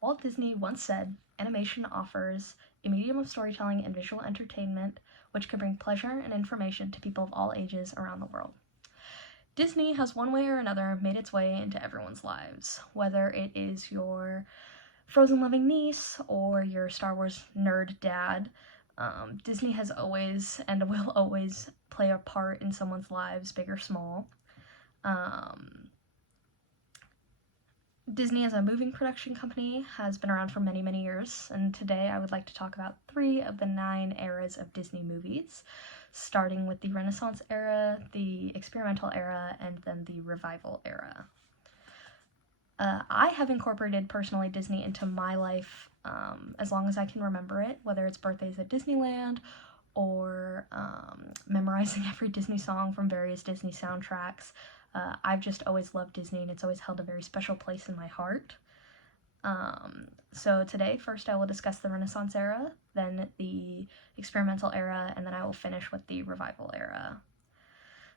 Walt Disney once said, "Animation offers a medium of storytelling and visual entertainment which can bring pleasure and information to people of all ages around the world." Disney has one way or another made its way into everyone's lives, whether it is your Frozen loving niece or your Star Wars nerd dad. Disney has always and will always play a part in someone's lives, big or small. Disney as a moving production company has been around for many, many years, and today I would like to talk about 3 of the 9 eras of Disney movies, starting with the Renaissance era, the experimental era, and then the revival era. I have incorporated personally Disney into my life as long as I can remember it, whether it's birthdays at Disneyland or memorizing every Disney song from various Disney soundtracks. I've just always loved Disney, and it's always held a very special place in my heart. So today, first I will discuss the Renaissance era, then the experimental era, and then I will finish with the revival era.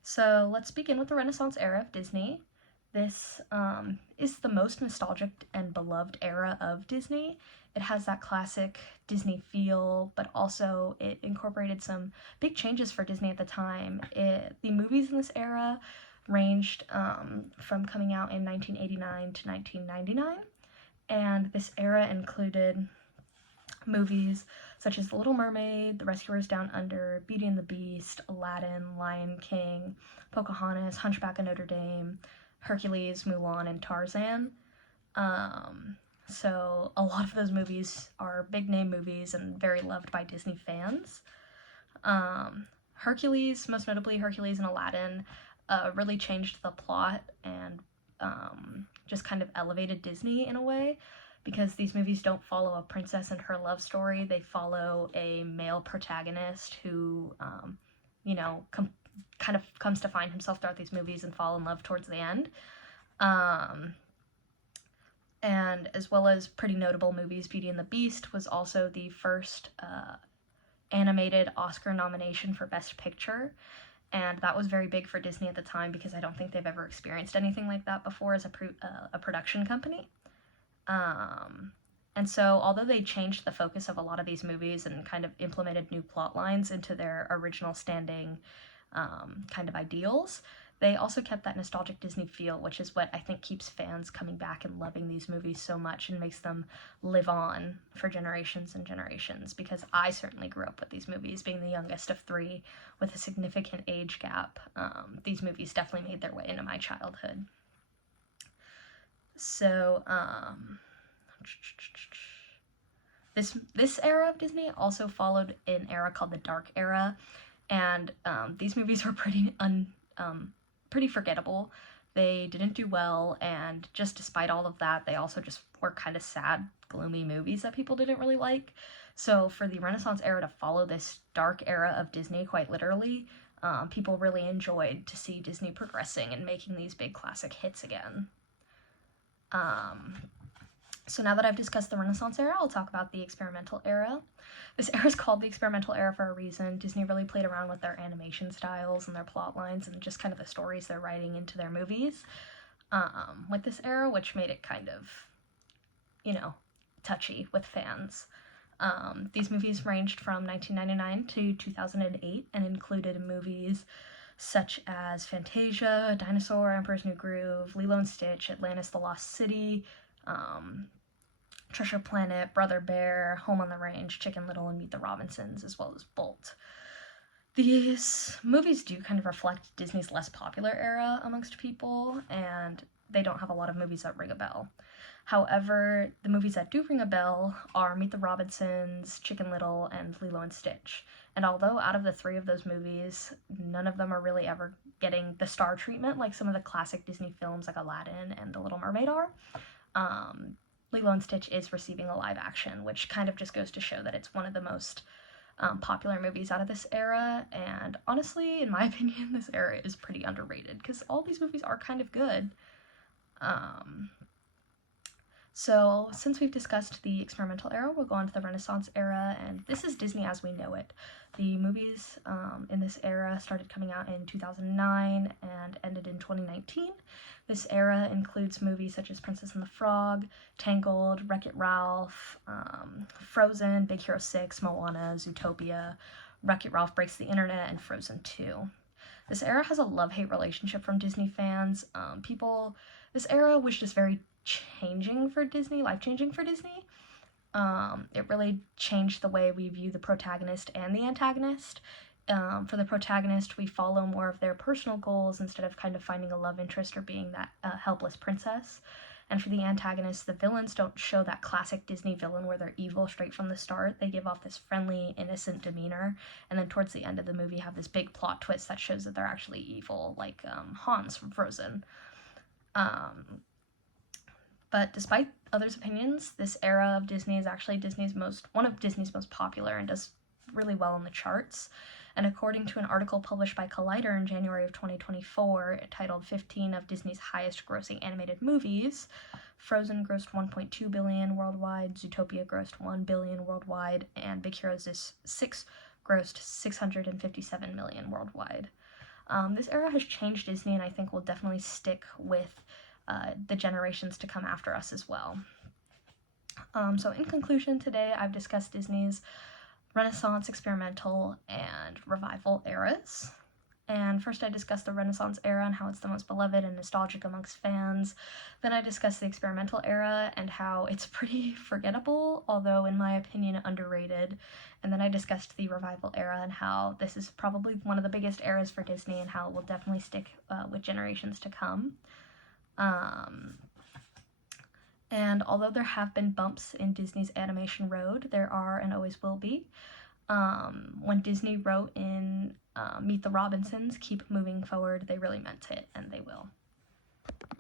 So let's begin with the Renaissance era of Disney. This is the most nostalgic and beloved era of Disney. It has that classic Disney feel, but also it incorporated some big changes for Disney at the time. The movies in this era ranged from coming out in 1989 to 1999, and this era included movies such as The Little Mermaid, The Rescuers Down Under, Beauty and the Beast, Aladdin, Lion King, Pocahontas, Hunchback of Notre Dame, Hercules, Mulan, and Tarzan. So a lot of those movies are big name movies and very loved by Disney fans. Hercules, most notably Hercules and Aladdin, really changed the plot and just kind of elevated Disney in a way, because these movies don't follow a princess and her love story. They follow a male protagonist who, kind of comes to find himself throughout these movies and fall in love towards the end. And as well as pretty notable movies, Beauty and the Beast was also the first animated Oscar nomination for Best Picture. And that was very big for Disney at the time because I don't think they've ever experienced anything like that before as a production company. And so, although they changed the focus of a lot of these movies and kind of implemented new plot lines into their original standing kind of ideals, they also kept that nostalgic Disney feel, which is what I think keeps fans coming back and loving these movies so much and makes them live on for generations and generations, because I certainly grew up with these movies, being the youngest of 3 with a significant age gap. These movies definitely made their way into my childhood. So, this era of Disney also followed an era called the Dark Era, and these movies were pretty forgettable. They didn't do well, and just despite all of that, they also just were kind of sad, gloomy movies that people didn't really like. So for the Renaissance era to follow this dark era of Disney, quite literally, people really enjoyed to see Disney progressing and making these big classic hits again. So now that I've discussed the Renaissance era, I'll talk about the experimental era. This era is called the experimental era for a reason. Disney really played around with their animation styles and their plot lines and just kind of the stories they're writing into their movies with this era, which made it kind of, touchy with fans. These movies ranged from 1999 to 2008 and included movies such as Fantasia, Dinosaur, Emperor's New Groove, Lilo and Stitch, Atlantis the Lost City, Treasure Planet, Brother Bear, Home on the Range, Chicken Little, and Meet the Robinsons, as well as Bolt. These movies do kind of reflect Disney's less popular era amongst people, and they don't have a lot of movies that ring a bell. However, the movies that do ring a bell are Meet the Robinsons, Chicken Little, and Lilo and Stitch. And although out of the 3 of those movies, none of them are really ever getting the star treatment like some of the classic Disney films like Aladdin and The Little Mermaid are, Lilo and Stitch is receiving a live action, which kind of just goes to show that it's one of the most popular movies out of this era. And honestly, in my opinion, this era is pretty underrated because all these movies are kind of good. So, since we've discussed the experimental era, we'll go on to the Renaissance era, and this is Disney as we know it. The movies in this era started coming out in 2009 and ended in 2019. This era includes movies such as Princess and the Frog, Tangled, Wreck-It Ralph, Frozen, Big Hero 6, Moana, Zootopia, Wreck-It Ralph Breaks the Internet, and Frozen 2. This era has a love-hate relationship from Disney fans. This era was just very changing for Disney, life-changing for Disney. It really changed the way we view the protagonist and the antagonist. For the protagonist, we follow more of their personal goals instead of kind of finding a love interest or being that helpless princess. And for the antagonist, the villains don't show that classic Disney villain where they're evil straight from the start. They give off this friendly, innocent demeanor, and then towards the end of the movie have this big plot twist that shows that they're actually evil, like Hans from Frozen. But despite others' opinions, this era of Disney is actually one of Disney's most popular and does really well on the charts. And according to an article published by Collider in January of 2024, titled 15 of Disney's highest grossing animated movies, Frozen grossed $1.2 billion worldwide, Zootopia grossed $1 billion worldwide, and Big Hero 6 grossed $657 million worldwide. This era has changed Disney, and I think will definitely stick with the generations to come after us as well. So in conclusion, today I've discussed Disney's Renaissance, experimental, and revival eras. And first I discussed the Renaissance era and how it's the most beloved and nostalgic amongst fans. Then I discussed the experimental era and how it's pretty forgettable, although in my opinion underrated. And then I discussed the revival era and how this is probably one of the biggest eras for Disney and how it will definitely stick with generations to come. And although there have been bumps in Disney's animation road, there are and always will be. When Disney wrote in Meet the Robinsons, keep moving forward, they really meant it, and they will.